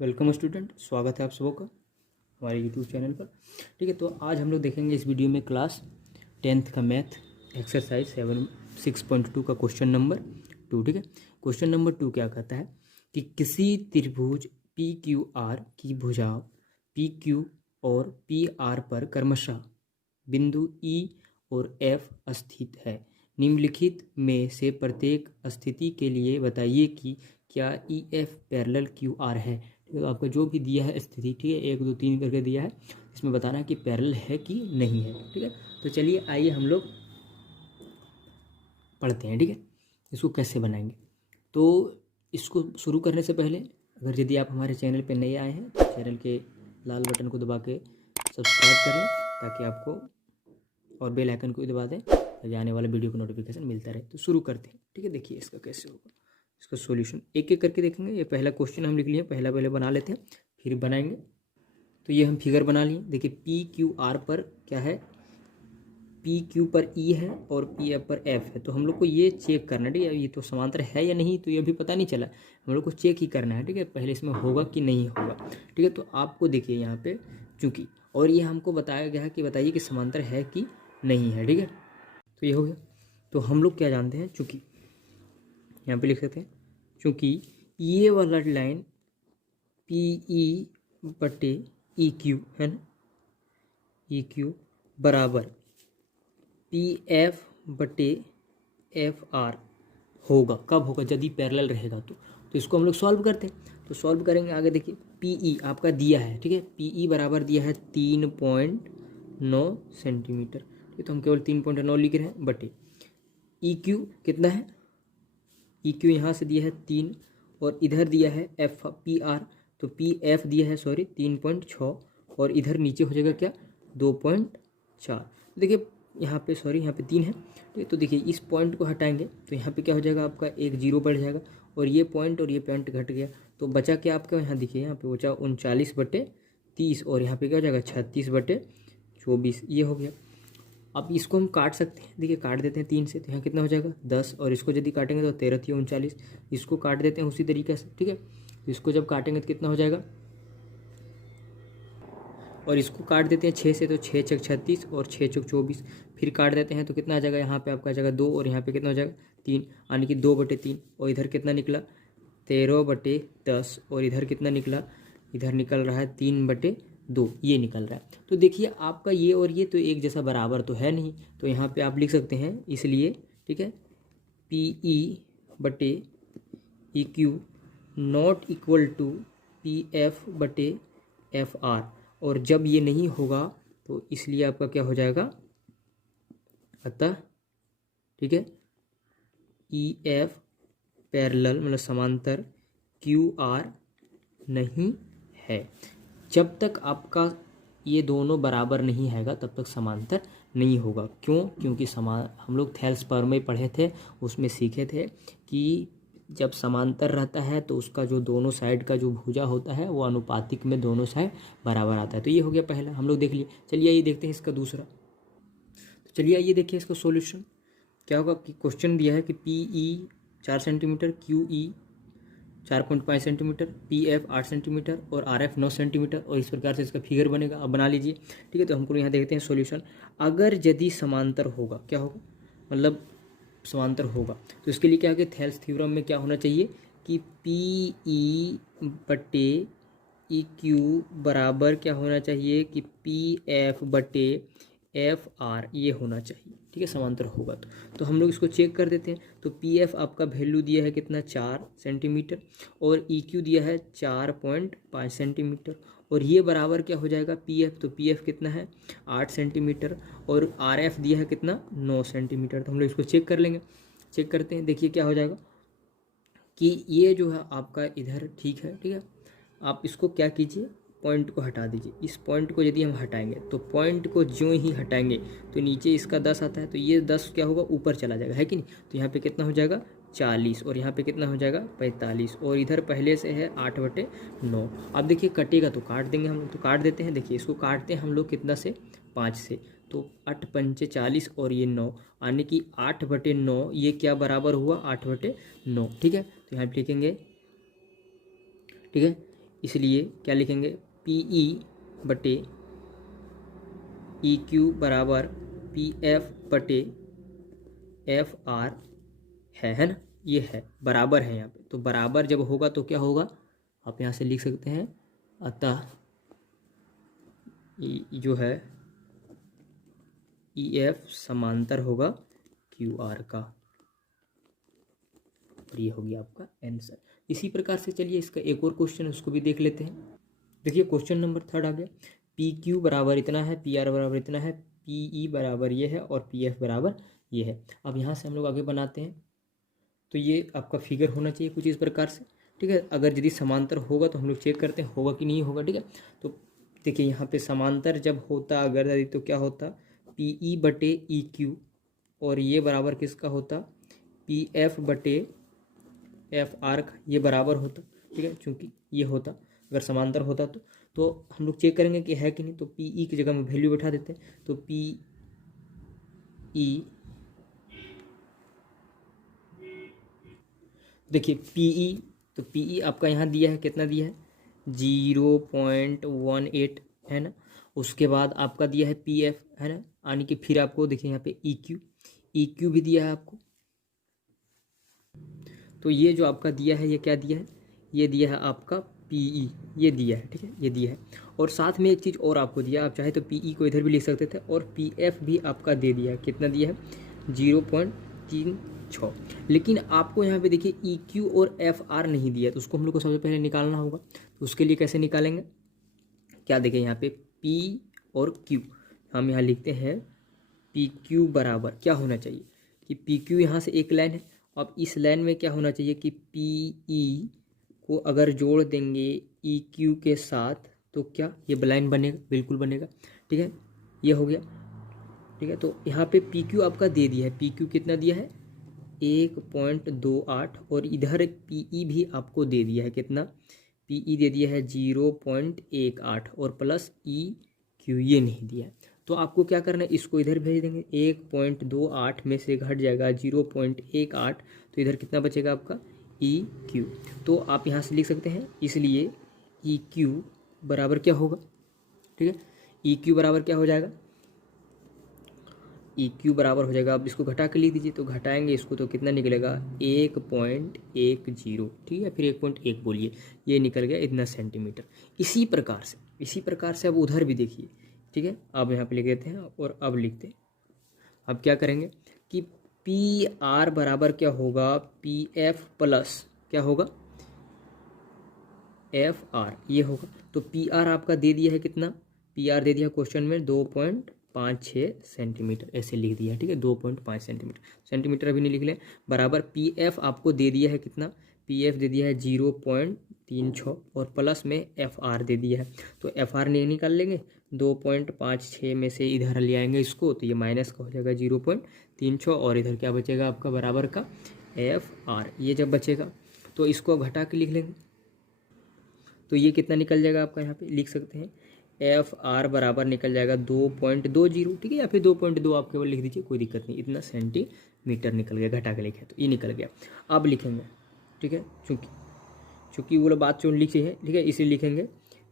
Welcome student, स्वागत है आप सबों का हमारे यूट्यूब चैनल पर। ठीक है, तो आज हम लोग देखेंगे इस वीडियो में क्लास 10th का मैथ एक्सरसाइज 6.2 का क्वेश्चन नंबर 2। ठीक है, क्वेश्चन नंबर 2 क्या कहता है कि किसी त्रिभुज पी क्यू आर की भुजा पी क्यू और पी आर पर क्रमशः बिंदु ई और एफ स्थित है। निम्नलिखित में से प्रत्येक स्थिति के लिए बताइए कि क्या E F parallel Q R है। ठीक है, तो आपको जो भी दिया है स्थिति, ठीक है, 1 2 3 करके दिया है, इसमें बताना है कि पैरेलल है कि नहीं है। ठीक है, तो चलिए आइए हम लोग पढ़ते हैं। ठीक है, इसको कैसे बनाएंगे। तो इसको शुरू करने से पहले अगर यदि आप हमारे चैनल पर नए आए हैं तो चैनल के लाल बटन को दबा के सब्सक्राइब कर लें ताकि आपको, और बेल आइकन को भी दबा दें ताकि आने वाले वीडियो का नोटिफिकेशन मिलता रहे। तो शुरू करते हैं। ठीक है, देखिए इसका कैसे होगा, इसका सॉल्यूशन एक एक करके देखेंगे। ये पहला क्वेश्चन हम लिख लिए, पहले बना लेते हैं फिर बनाएंगे। तो ये हम फिगर बना लिए। देखिए पी क्यू आर पर क्या है, पी क्यू पर ई है और पी एफ पर एफ है। तो हम लोग को ये चेक करना है, ठीक है, ये तो समांतर है या नहीं, तो ये अभी पता नहीं चला, हम लोग को चेक ही करना है। ठीक है, पहले इसमें होगा कि नहीं होगा। ठीक है, तो आपको देखिए यहाँ पे चूंकि, और ये हमको बताया गया है कि बताइए कि समांतर है कि नहीं है। ठीक है, तो ये हो गया। तो हम लोग क्या जानते हैं, चूंकि यहाँ पे लिख सकते हैं चूंकि ये वाला लाइन पी ई बटे ई क्यू है ना, ई क्यू बराबर पी एफ बटे एफ आर होगा। कब होगा, यदि पैरेलल रहेगा तो इसको हम लोग सॉल्व करते हैं। तो सॉल्व करेंगे आगे। देखिए पी ई आपका दिया है, ठीक है, पी ई बराबर दिया है 3.9 सेंटीमीटर। ठीक है, तो हम केवल 3.9 लिख रहे हैं बटे ई क्यू कितना है, ई क्यू यहाँ से दिया है 3 और इधर दिया है एफ पी आर, तो पी एफ दिया है 3.6 और इधर नीचे हो जाएगा क्या 2.4। देखिए यहाँ पे यहाँ पे 3 है। ठीक है, तो देखिए इस पॉइंट को हटाएंगे तो यहाँ पे क्या हो जाएगा, आपका एक जीरो बढ़ जाएगा और ये पॉइंट घट गया। तो बचा क्या आपका, यहाँ देखिए यहाँ पे बचा 39/30 और यहाँ पे क्या हो जाएगा 36/24। ये हो गया। अब इसको हम काट सकते हैं। देखिए काट देते हैं 3 से, तो यहाँ कितना हो जाएगा 10 और इसको यदि काटेंगे तो 13 3 39। इसको काट देते हैं उसी तरीके से। ठीक है, तो इसको जब काटेंगे तो कितना हो जाएगा, और इसको काट देते हैं 6 से, तो 6 छक 36 और 6 चौक 24। फिर काट देते हैं तो कितना आ जाएगा, यहाँ पे आपका आ जाएगा 2 और यहाँ पे कितना हो जाएगा 3, यानी कि 2/3। और इधर कितना निकला 13/10 और इधर कितना निकला, इधर निकल रहा है 3/2, ये निकल रहा है। तो देखिए आपका ये और ये तो एक जैसा बराबर तो है नहीं, तो यहाँ पे आप लिख सकते हैं इसलिए। ठीक है, पी ई बटे E Q not equal to P F बटे एफ आर, और जब ये नहीं होगा तो इसलिए आपका क्या हो जाएगा, अतः ठीक है ई एफ पैरेलल मतलब समांतर क्यू आर नहीं है। जब तक आपका ये दोनों बराबर नहीं हैगा तब तक समांतर नहीं होगा। क्यों, क्योंकि हम लोग थेल्स पर में पढ़े थे, उसमें सीखे थे कि जब समांतर रहता है तो उसका जो दोनों साइड का जो भुजा होता है वो अनुपातिक में दोनों साइड बराबर आता है। तो ये हो गया पहला, हम लोग देख लिए। चलिए ये देखते हैं इसका दूसरा। तो चलिए ये देखिए इसका सॉल्यूशन क्या होगा। कि क्वेश्चन दिया है कि P E 4 centimetre, Q E 4.5 centimetre, P F 8 centimetre और आर एफ 9 सेंटीमीटर, और इस प्रकार से इसका फिगर बनेगा। अब बना लीजिए। ठीक है, तो हमको यहाँ देखते हैं सॉल्यूशन। अगर यदि समांतर होगा, क्या होगा, मतलब समांतर होगा, तो इसके लिए क्या है, थेल्स थ्योरम में क्या होना चाहिए कि पी ई बटे ई क्यू बराबर क्या होना चाहिए कि पी एफ बटे एफ आर, ये होना चाहिए। ठीक है, समांतर होगा तो हम लोग इसको चेक कर देते हैं। तो पी एफ आपका वैल्यू दिया है कितना 4 सेंटीमीटर और ई क्यू दिया है 4.5 सेंटीमीटर, और ये बराबर क्या हो जाएगा पी एफ, तो पी एफ कितना है 8 सेंटीमीटर और आर एफ दिया है कितना 9 सेंटीमीटर। तो हम लोग इसको चेक कर लेंगे। चेक करते हैं, देखिए क्या हो जाएगा कि ये जो है आपका इधर ठीक है। ठीक है, आप इसको क्या कीजिए, पॉइंट को हटा दीजिए। इस पॉइंट को यदि हम हटाएंगे तो पॉइंट को जो ही हटाएंगे तो नीचे इसका 10 आता है, तो ये 10 क्या होगा ऊपर चला जाएगा, है कि नहीं। तो यहाँ पे कितना हो जाएगा 40 और यहाँ पे कितना हो जाएगा 45, और इधर पहले से है 8/9। अब देखिए कटेगा तो काट देंगे हम लोग, तो काट देते हैं। देखिए इसको काटते हैं हम लोग कितना से 5 से, तो 8 पंचे 40 और ये 9, यानी कि 8/9 ये क्या बराबर हुआ 8/9। ठीक है, तो यहाँ पे लिखेंगे। ठीक है, इसलिए क्या लिखेंगे, पी ई बटे ई क्यू बराबर पी एफ बटे एफ आर है ना, ये है बराबर है यहाँ पे। तो बराबर जब होगा तो क्या होगा, आप यहाँ से लिख सकते हैं, अतः जो है ई एफ समांतर होगा क्यू आर का, और ये हो गया आपका आंसर। इसी प्रकार से चलिए इसका एक और क्वेश्चन है उसको भी देख लेते हैं। देखिए क्वेश्चन नंबर 3 आ गया, पी क्यू बराबर इतना है, पी आर बराबर इतना है, पी ई बराबर ये है और पी एफ बराबर ये है। अब यहाँ से हम लोग आगे बनाते हैं, तो ये आपका फिगर होना चाहिए कुछ इस प्रकार से, ठीक है। अगर यदि समांतर होगा तो हम लोग चेक करते हैं होगा कि नहीं होगा, ठीक है। तो देखिए यहाँ पे समांतर जब होता अगर यदि तो क्या होता, पी ई बटे ई क्यू, और ये बराबर किसका होता, पी एफ बटे एफ आर का, ये बराबर होता, ठीक है। चूँकि ये होता अगर समांतर होता तो हम लोग चेक करेंगे कि है कि नहीं। तो पी ई की जगह में वैल्यू बैठा देते हैं, तो पी ई, देखिए पी ई, तो पी ई आपका यहाँ दिया है, कितना दिया है 0.18 है ना। उसके बाद आपका दिया है पी एफ है ना, यानी कि फिर आपको देखिए यहाँ पे ई क्यू भी दिया है आपको। तो ये जो आपका दिया है ये क्या दिया है, ये दिया है आपका पीई, ये दिया है, ठीक है, ये दिया है। और साथ में एक चीज़ और आपको दिया, आप चाहे तो पीई को इधर भी लिख सकते थे, और पीएफ भी आपका दे दिया है, कितना दिया है 0.36। लेकिन आपको यहाँ पे देखिए ई क्यू और एफ आर नहीं दिया, तो उसको हम लोग को सबसे पहले निकालना होगा। तो उसके लिए कैसे निकालेंगे, क्या देखिए यहाँ पे पी और क्यू, हम यहाँ लिखते हैं पी क्यू बराबर क्या होना चाहिए कि पी क्यू यहाँ से एक लाइन है, अब इस लाइन में क्या होना चाहिए कि पी ई को अगर जोड़ देंगे ई क्यू के साथ तो क्या ये लाइन बनेगा, बिल्कुल बनेगा, ठीक है, ये हो गया, ठीक है। तो यहाँ पे पी क्यू आपका दे दिया है, पी क्यू कितना दिया है 1.28, और इधर पी ई भी आपको दे दिया है, कितना पी ई दे दिया है 0.18, और प्लस ई क्यू ये नहीं दिया है। तो आपको क्या करना है, इसको इधर भेज देंगे, 1.28 में से घट जाएगा 0.18, तो इधर कितना बचेगा आपका ई क्यू। तो आप यहाँ से लिख सकते हैं, इसलिए ई क्यू बराबर क्या होगा, ठीक है, ई क्यू बराबर क्या हो जाएगा, ई क्यू बराबर हो जाएगा, आप इसको घटा के लिख दीजिए, तो घटाएंगे इसको तो कितना निकलेगा 1.10, ठीक है, फिर 1.1 बोलिए, ये निकल गया इतना सेंटीमीटर। इसी प्रकार से अब उधर भी देखिए, ठीक है, अब यहाँ पे लिख देते हैं और अब लिखते हैं, अब क्या करेंगे कि पी आर बराबर क्या होगा, पी एफ प्लस क्या होगा एफ आर, ये होगा। तो पी आर आपका दे दिया है कितना, पी आर दे दिया क्वेश्चन में 2.56 सेंटीमीटर, ऐसे लिख दिया, ठीक है, 2.5 सेंटीमीटर अभी नहीं लिख लें, बराबर पी एफ आपको दे दिया है कितना, पी एफ दे दिया है 0.36, और प्लस में एफ आर दे दिया है, तो एफ आर नहीं निकाल लेंगे, 2.56 में से इधर ले आएंगे इसको, तो ये माइनस का हो जाएगा 0.36, और इधर क्या बचेगा आपका बराबर का एफ आर, ये जब बचेगा तो इसको घटा के लिख लेंगे, तो ये कितना निकल जाएगा आपका, यहाँ पे लिख सकते हैं एफ आर बराबर निकल जाएगा 2.20, ठीक है, या फिर 2.2 आप केवल लिख दीजिए, कोई दिक्कत नहीं, इतना सेंटीमीटर निकल गया, घटा के लिखे तो ये निकल गया। अब लिखेंगे, ठीक है, चूँकि वो बात जो लिखी है, ठीक है, इसे लिखेंगे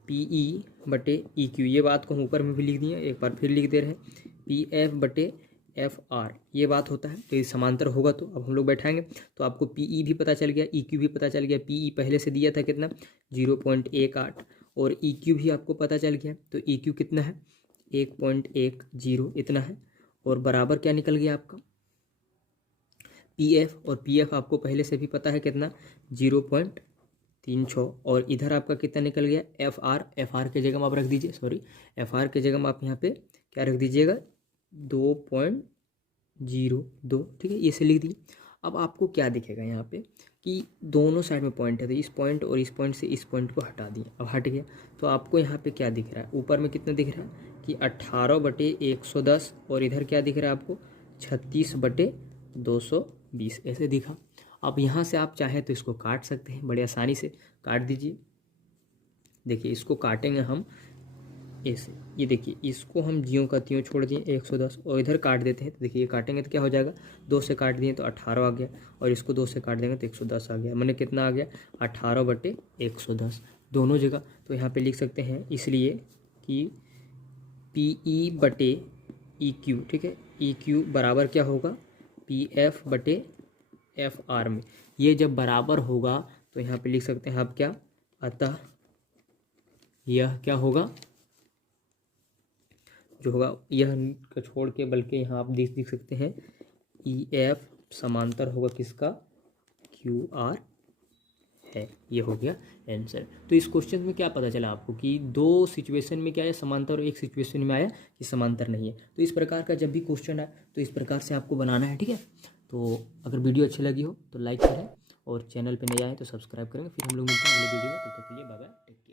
पी ई बटे ई क्यू, ये बात को हम ऊपर में भी लिख दिए, एक बार फिर लिख दे रहे हैं पी एफ बटे एफ आर, ये बात होता है। तो ये समांतर होगा तो अब हम लोग बैठाएंगे, तो आपको पी ई भी पता चल गया, ई क्यू भी पता चल गया, पी ई पहले से दिया था कितना 0.18, और ई क्यू भी आपको पता चल गया, तो ई क्यू कितना है 1.10 इतना है, और बराबर क्या निकल गया आपका पी एफ, और पी एफ आपको पहले से भी पता है कितना 0.36, और इधर आपका कितना निकल गया एफ आर के जगह में आप रख दीजिए, सॉरी एफ आर के जगह में आप यहाँ पे क्या रख दीजिएगा 2.02, ठीक है, ये से लिख दिए। अब आपको क्या दिखेगा यहाँ पे कि दोनों साइड में पॉइंट है, तो इस पॉइंट और इस पॉइंट से इस पॉइंट को हटा दिए, अब हट गया, तो आपको यहाँ पे क्या दिख रहा है, ऊपर में कितना दिख रहा है कि 18/110, और इधर क्या दिख रहा है आपको 36/220, ऐसे दिखा। अब यहाँ से आप चाहें तो इसको काट सकते हैं, बड़े आसानी से काट दीजिए। देखिए इसको काटेंगे हम ऐसे, ये देखिए इसको हम ज्यों का त्यों छोड़ दिए 110, और इधर काट देते हैं, तो देखिए ये काटेंगे तो क्या हो जाएगा 2 से काट दिए तो 18 आ गया, और इसको 2 से काट देंगे तो 110 आ गया, मैंने कितना आ गया 18/110, दोनों जगह, तो यहाँ पे लिख सकते हैं इसलिए कि पी ई बटे ई क्यू, ठीक है, ई क्यू बराबर क्या होगा, पी एफ बटे एफ आर में। ये जब बराबर होगा तो यहाँ पे लिख सकते हैं अब क्या, अतः यह क्या होगा, जो होगा यह का छोड़ के, बल्कि यहाँ आप देख सकते हैं ई एफ समांतर होगा किसका, क्यू आर है। ये हो गया आंसर। तो इस क्वेश्चन में क्या पता चला आपको कि दो सिचुएशन में क्या है समांतर और एक सिचुएशन में आया कि समांतर नहीं है। तो इस प्रकार का जब भी क्वेश्चन आए तो इस प्रकार से आपको बनाना है, ठीक है। तो अगर वीडियो अच्छी लगी हो तो लाइक करें और चैनल पे नए आए तो सब्सक्राइब करेंगे। फिर हम लोग मिलते हैं अगले वीडियो में, तब तक के लिए बाय बाय।